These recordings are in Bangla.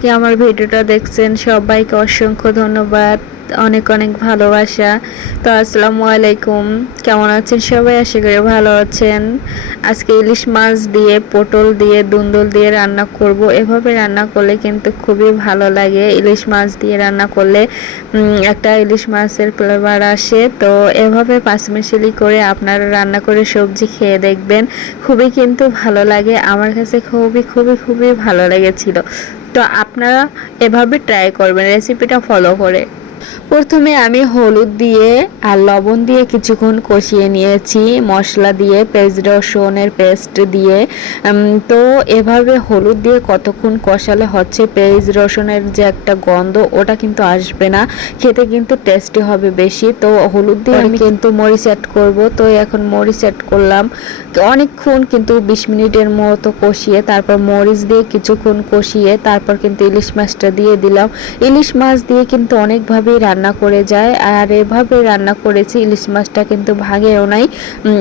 কে আমার ভিডিওটা দেখছেন সবাইকে অসংখ্য ধন্যবাদ, অনেক অনেক ভালোবাসা। তো আসসালামু আলাইকুম, কেমন আছেন সবাই? আশা করি ভালো আছেন। আজকে ইলিশ মাছ দিয়ে পটল দিয়ে দুন্দুল দিয়ে রান্না করব। এভাবে রান্না করলে কিন্তু খুবই ভালো লাগে। ইলিশ মাছ দিয়ে রান্না করলে একটা ইলিশ মাছের ফ্লেভার আসে। তো এভাবে পাঁচমিশালি করে আপনারা রান্না করে সবজি খেয়ে দেখবেন, খুবই কিন্তু ভালো লাগে। আমার কাছে খুবই খুবই খুবই ভালো লেগেছিল। তো আপনারা এভাবে ট্রাই করবেন রেসিপিটা ফলো করে। প্রথমে আমি হলুদ দিয়ে আর লবণ দিয়ে কিছুক্ষণ কষিয়ে নিয়েছি, মশলা দিয়ে পেঁয়াজ রসুনের পেস্ট দিয়ে। তো এভাবে হলুদ দিয়ে কতক্ষণ কষালে হচ্ছে পেঁয়াজ রসুনের যে একটা গন্ধ ওটা কিন্তু আসবে না, খেতে কিন্তু টেস্টি হবে বেশি। তো হলুদ দিয়ে আমি কিন্তু মরিচ অ্যাড করব। তো এখন মরিচ অ্যাড করলাম অনেকক্ষণ, কিন্তু 20 মিনিটের মতো কষিয়ে তারপর মরিচ দিয়ে কিছুক্ষণ কষিয়ে তারপর কিন্তু ইলিশ মাছটা দিয়ে দিলাম। ইলিশ মাছ দিয়ে কিন্তু অনেকভাবেই রান্না করে যায়, আর এভাবে রান্না করেছি। ইলিশ মাছটা কিন্তু ভাগেও নাই,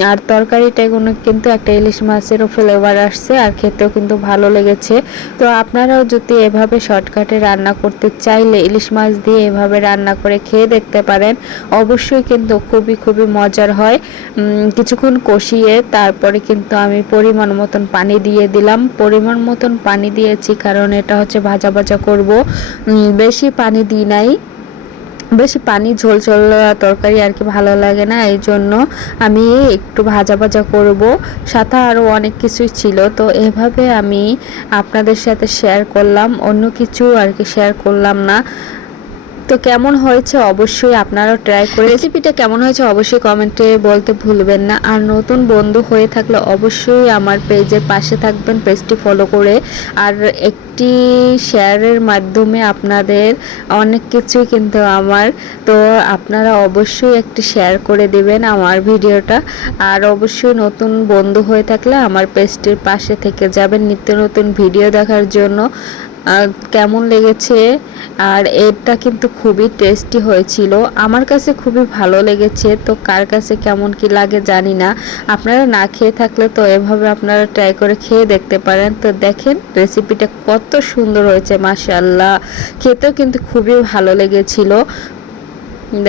আর তরকারিটা কিন্তু একটা ইলিশ মাছেরও ফ্লেভার আসছে, আর খেতেও কিন্তু ভালো লেগেছে। তো আপনারাও যদি এভাবে শর্টকাটে রান্না করতে চাইলে ইলিশ মাছ দিয়ে এভাবে রান্না করে খেয়ে দেখতে পারেন। অবশ্যই কিন্তু খুবই খুবই মজার হয়। কিছুক্ষণ কষিয়ে তারপরে কিন্তু আমি পরিমাণ মতন পানি দিয়ে দিলাম। পরিমাণ মতন পানি দিয়েছি কারণ এটা হচ্ছে ভাজা ভাজা করব, বেশি পানি দিই নাই। বেশি পানি ঝোল ঝোল তরকারি আর কি ভালো লাগে না, এই জন্য আমি একটু ভাজা ভাজা করব। সাথে আরও অনেক কিছুই ছিল, তো এভাবে আমি আপনাদের সাথে শেয়ার করলাম, অন্য কিছু আর কি শেয়ার করলাম না। তো কেমন হয়েছে অবশ্যই আপনারাও ট্রাই করে, রেসিপিটা কেমন হয়েছে অবশ্যই কমেন্টে বলতে ভুলবেন না। আর নতুন বন্ধু হয়ে থাকলে অবশ্যই আমার পেজের পাশে থাকবেন, পেজটি ফলো করে। আর একটি শেয়ারের মাধ্যমে আপনাদের অনেক কিছুই কিন্তু আমার, তো আপনারা অবশ্যই একটি শেয়ার করে দিবেন আমার ভিডিওটা। আর অবশ্যই নতুন বন্ধু হয়ে থাকলে আমার পেজটির পাশে থেকে যাবেন নিত্য নতুন ভিডিও দেখার জন্য। কেমন লেগেছে, আর এটা কিন্তু খুবই টেস্টি হয়েছিল, আমার কাছে খুবই ভালো লেগেছে। তো কার কাছে কেমন কি লাগে জানি না, আপনারা না খেয়ে থাকলে তো এভাবে আপনারা ট্রাই করে খেয়ে দেখতে পারেন। তো দেখেন রেসিপিটা কত সুন্দর হয়েছে, মাশাআল্লাহ। খেতেও কিন্তু খুবই ভালো লেগেছিল,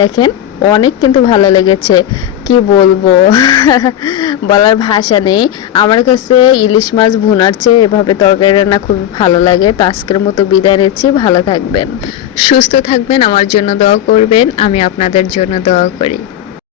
দেখেন অনেক কিন্তু ভালো লেগেছে, কি বলবো বলার ভাষা নেই। আমার কাছে ইলিশ মাছ ভুনার চেয়ে এভাবে তরকারি রান্না খুব ভালো লাগে। তো আজকের মতো বিদায় নিচ্ছি, ভালো থাকবেন, সুস্থ থাকবেন, আমার জন্য দোয়া করবেন, আমি আপনাদের জন্য দোয়া করি।